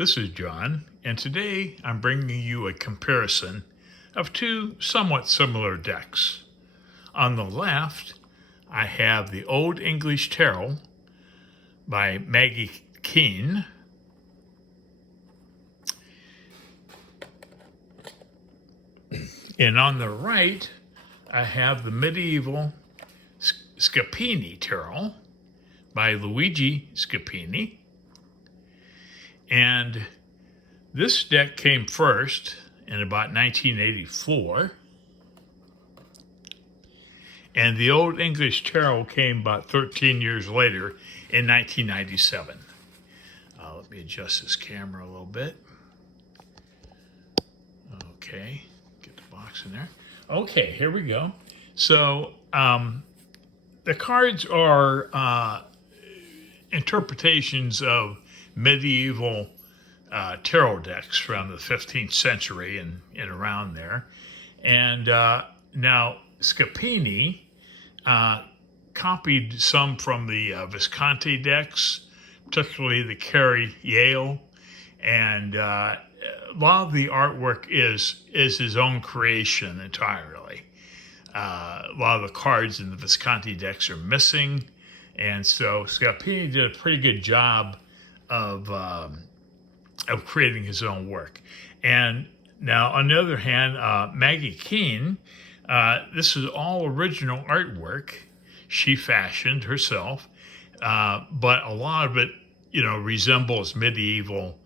This is John, and today I'm bringing you a comparison of two somewhat similar decks. On the left, I have the Old English Tarot by Maggie Kneen, and on the right, I have the Medieval Scapini Tarot by Luigi Scapini. And this deck came first in about 1984. And the Old English Tarot came about 13 years later in 1997. Let me adjust this camera a little bit. Okay, get the box in there. Okay, here we go. So the cards are interpretations of medieval tarot decks from the 15th century and around there. And now Scapini copied some from the Visconti decks, particularly the Cary Yale, and a lot of the artwork is his own creation entirely. A lot of the cards in the Visconti decks are missing, and so Scapini did a pretty good job of creating his own work. And now, on the other hand, Maggie Kneen, this is all original artwork she fashioned herself, but a lot of it, resembles medieval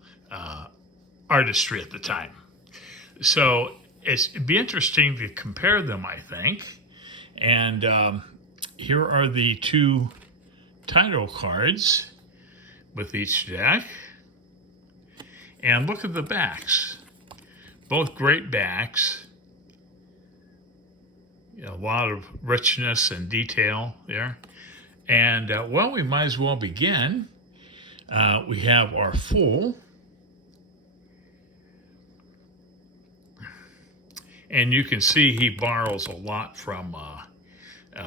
artistry at the time. So it'd be interesting to compare them, I think. And here are the two title cards with each deck. And look at the backs. Both great backs. A lot of richness and detail there. And, we might as well begin. We have our Fool. And you can see he borrows a lot from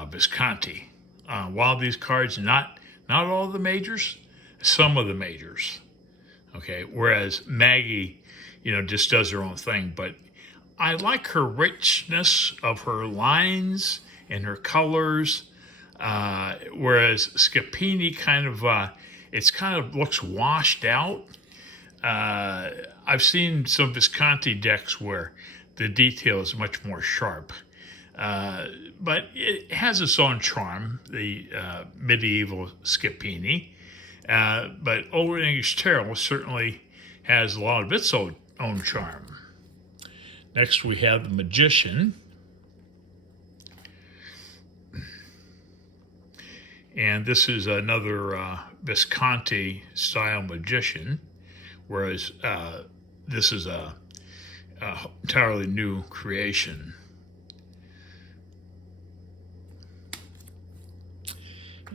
Visconti. While these cards, not all the majors, some of the majors. Okay, whereas Maggie, just does her own thing. But I like her richness of her lines and her colors, whereas Scapini kind of looks washed out. I've seen some Visconti decks where the detail is much more sharp. But it has its own charm, the medieval Scapini. But Old English Tarot certainly has a lot of its own charm. Next, we have the Magician. And this is another Visconti-style magician, whereas this is a entirely new creation.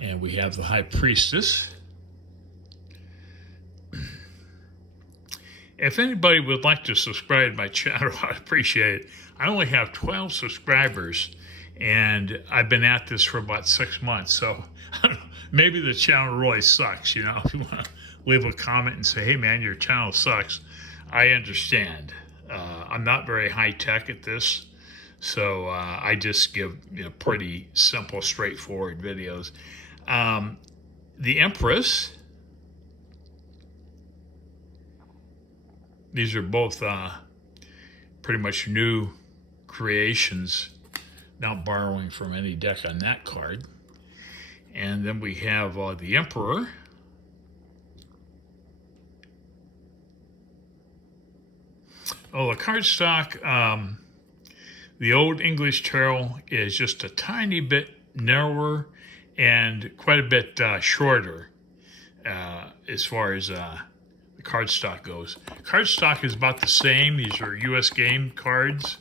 And we have the High Priestess. If anybody would like to subscribe to my channel, I'd appreciate it. I only have 12 subscribers, and I've been at this for about 6 months, so maybe the channel really sucks. If you want to leave a comment and say, hey man, your channel sucks, I understand. I'm not very high-tech at this, so I just give pretty simple, straightforward videos. The Empress. These are both pretty much new creations, not borrowing from any deck on that card. And then we have the Emperor. The cardstock, the Old English Tarot is just a tiny bit narrower and quite a bit shorter as far as cardstock goes. Cardstock is about the same. These are US game cards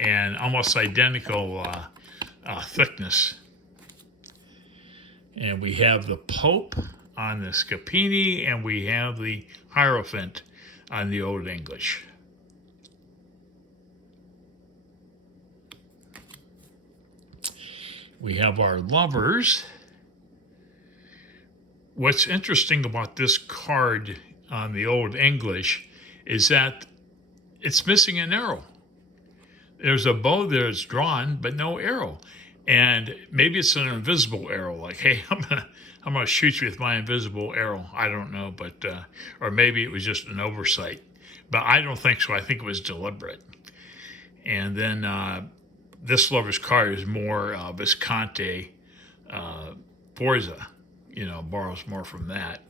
and almost identical thickness. And we have the Pope on the Scapini, and we have the Hierophant on the Old English. We have our Lovers. What's interesting about this card on the Old English is that it's missing an arrow. There's a bow that's drawn, but no arrow. And maybe it's an invisible arrow, like, hey, I'm gonna shoot you with my invisible arrow. I don't know, but or maybe it was just an oversight. But I don't think so. I think it was deliberate. And then this lover's card is more Visconti Sforza, borrows more from that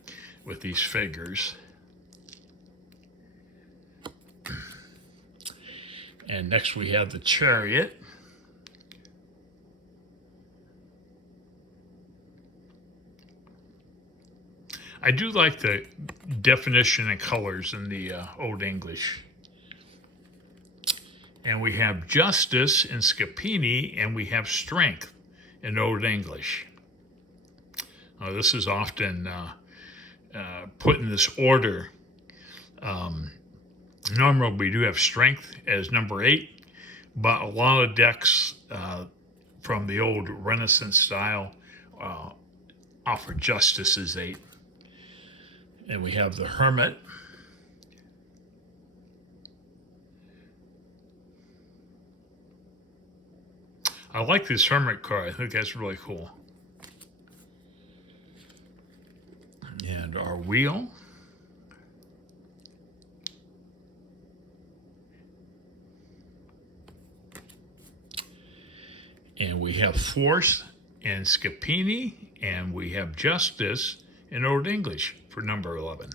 with these figures. And next we have the Chariot. I do like the definition and colors in the Old English. And we have Justice in Scapini, and we have Strength in Old English. This is often put in this order. Normally we do have Strength as number 8, but a lot of decks from the old Renaissance style offer Justice as 8. And we have the Hermit. I like this Hermit card. I think that's really cool. And our Wheel. And we have Force and Scapini, and we have Justice in Old English for number 11.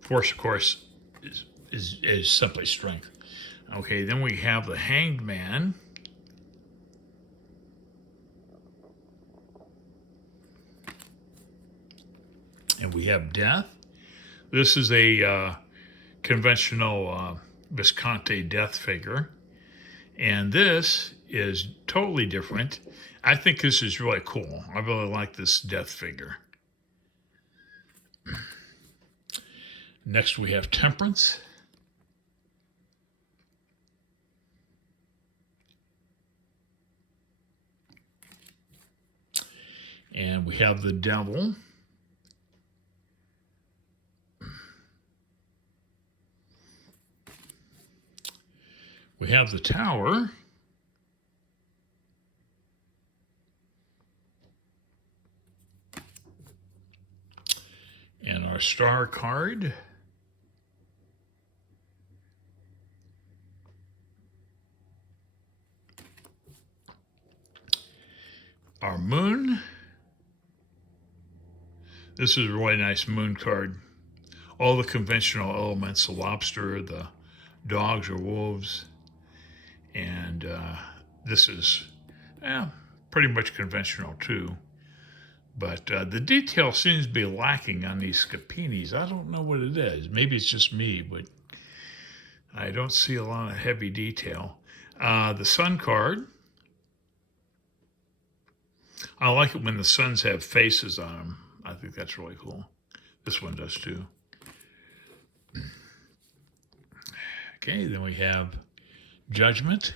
Force, of course, is simply Strength. Okay, then we have the Hanged Man. And we have Death. This is a conventional Visconti death figure. And this is totally different. I think this is really cool. I really like this death figure. Next we have Temperance. And we have the Devil. We have the Tower. And our Star card. Our Moon. This is a really nice Moon card. All the conventional elements, the lobster, the dogs or wolves, and this is pretty much conventional too. But the detail seems to be lacking on these Scapinis. I don't know what it is. Maybe it's just me, but I don't see a lot of heavy detail. The Sun card. I like it when the suns have faces on them. I think that's really cool. This one does too. Okay, then we have Judgment.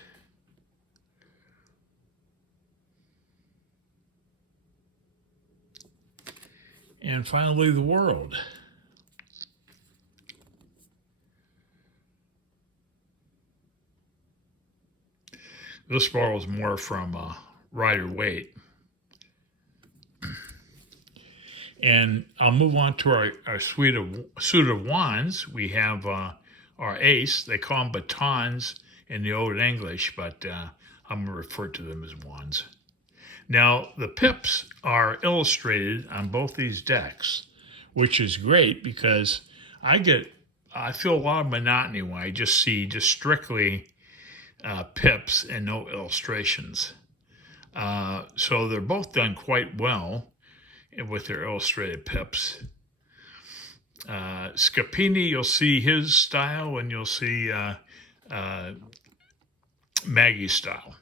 And finally, the World. This borrows more from Rider-Waite. And I'll move on to our suit of wands. We have our ace. They call them batons in the Old English, but I'm going to refer to them as wands. Now, the pips are illustrated on both these decks, which is great because I feel a lot of monotony when I just see strictly pips and no illustrations. So they're both done quite well with their illustrated pips. Scapini, you'll see his style, and you'll see Maggie's style.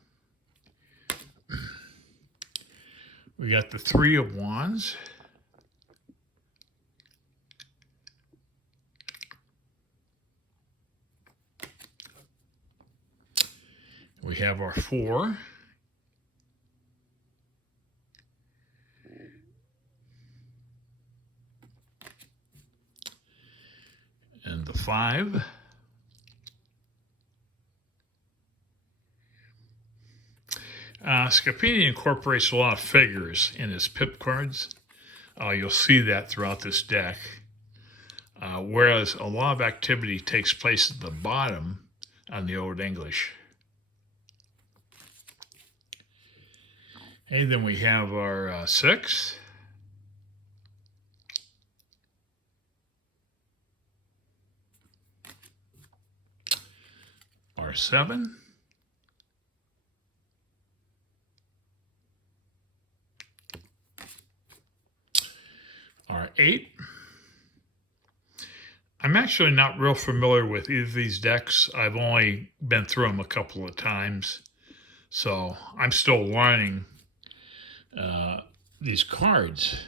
We got the Three of Wands. We have our Four. 5. Scapini incorporates a lot of figures in his pip cards. You'll see that throughout this deck. Whereas a lot of activity takes place at the bottom on the Old English. Okay, then we have our 6. Our 7. Our 8. I'm actually not real familiar with either of these decks. I've only been through them a couple of times, so I'm still learning these cards.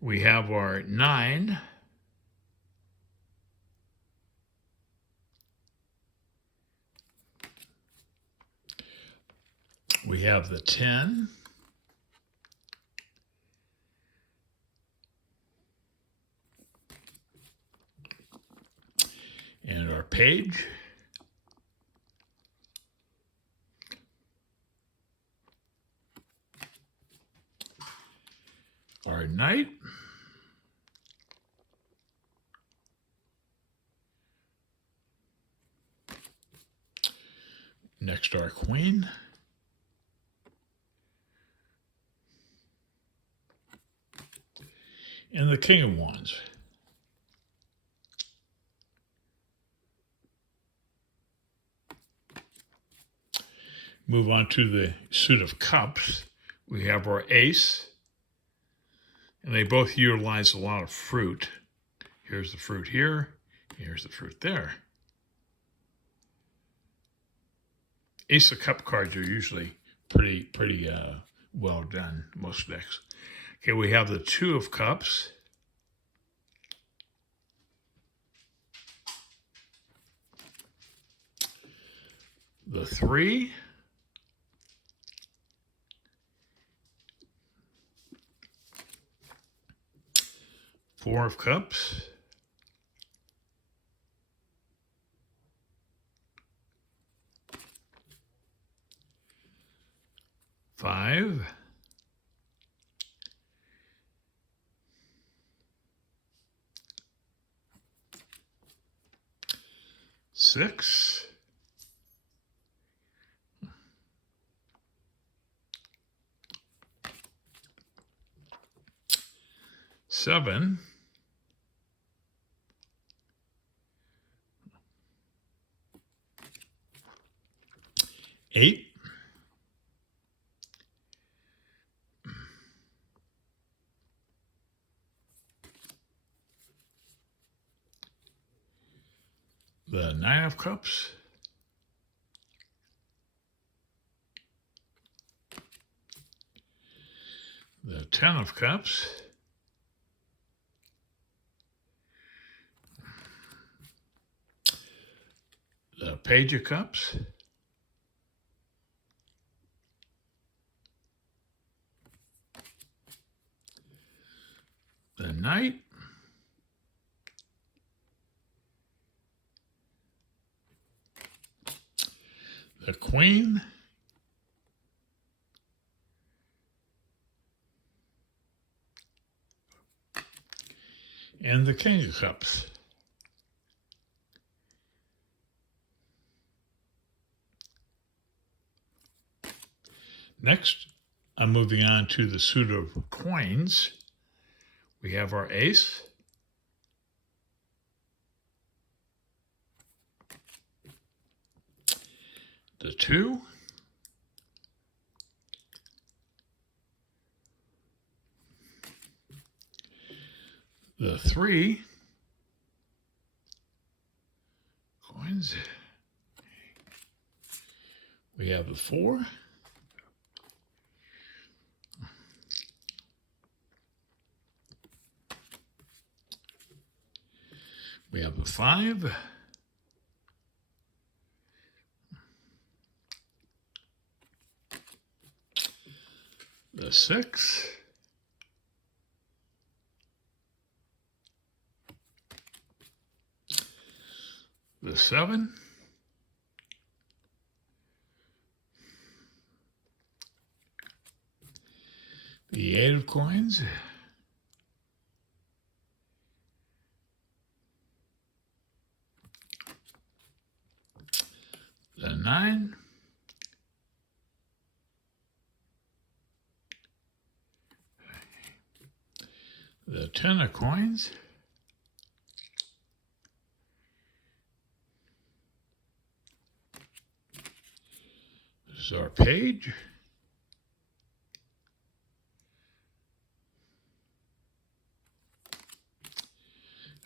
We have our 9. We have the 10. And our page. Our knight. Next, our queen. And the king of wands. Move on to the suit of cups. We have our ace, and they both utilize a lot of fruit. Here's the fruit here, here's the fruit there. Ace of cup cards are usually pretty well done, most decks. Okay, we have the 2 of cups. The 3. Four of cups. Five. Six. Seven. 8. The 9 of cups. The 10 of cups. The page of cups. The knight. The queen. And the king of cups. Next, I'm moving on to the suit of coins. We have our ace. The 2. The 3. Coins. We have the 4. We have the 5. The 6. the 7, the 8 of coins, the 9, the 10 of coins, this is our page,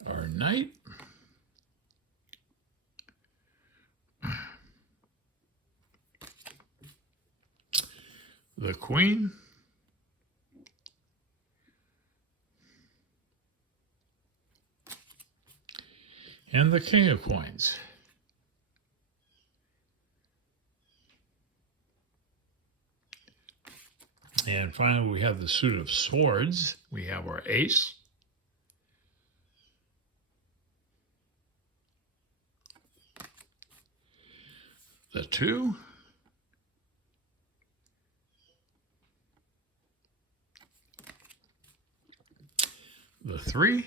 our knight, the queen, and the king of coins. And finally, we have the suit of swords. We have our ace, the 2, the 3,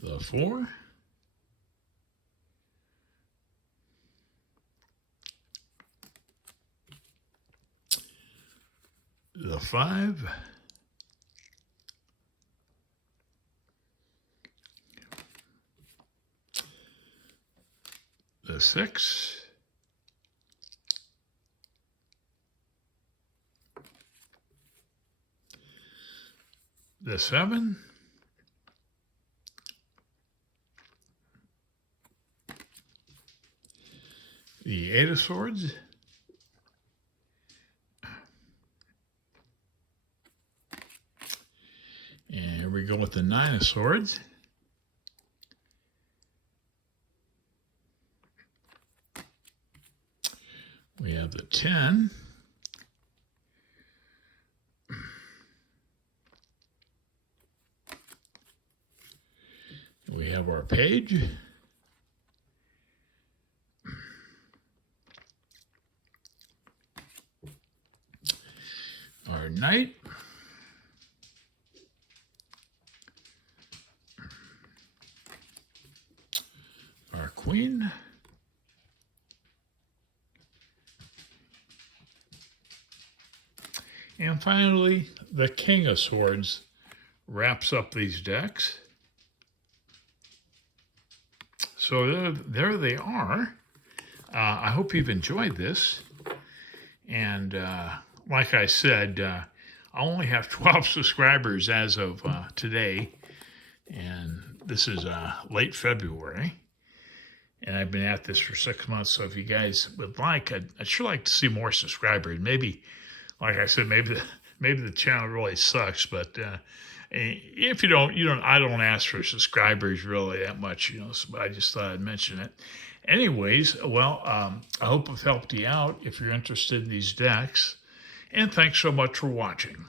the 4, the 5, the 6, the 7, the 8 of swords, and here we go with the 9 of swords, we have the 10, we have our page, our knight, our queen, and finally the king of swords wraps up these decks. So there they are. I hope you've enjoyed this. And like I said, I only have 12 subscribers as of today. And this is late February. And I've been at this for 6 months. So if you guys would like, I'd sure like to see more subscribers. Maybe, like I said, maybe the channel really sucks. But if you don't, I don't ask for subscribers really that much, so I just thought I'd mention it. Anyways, well, I hope I've helped you out if you're interested in these decks. And thanks so much for watching.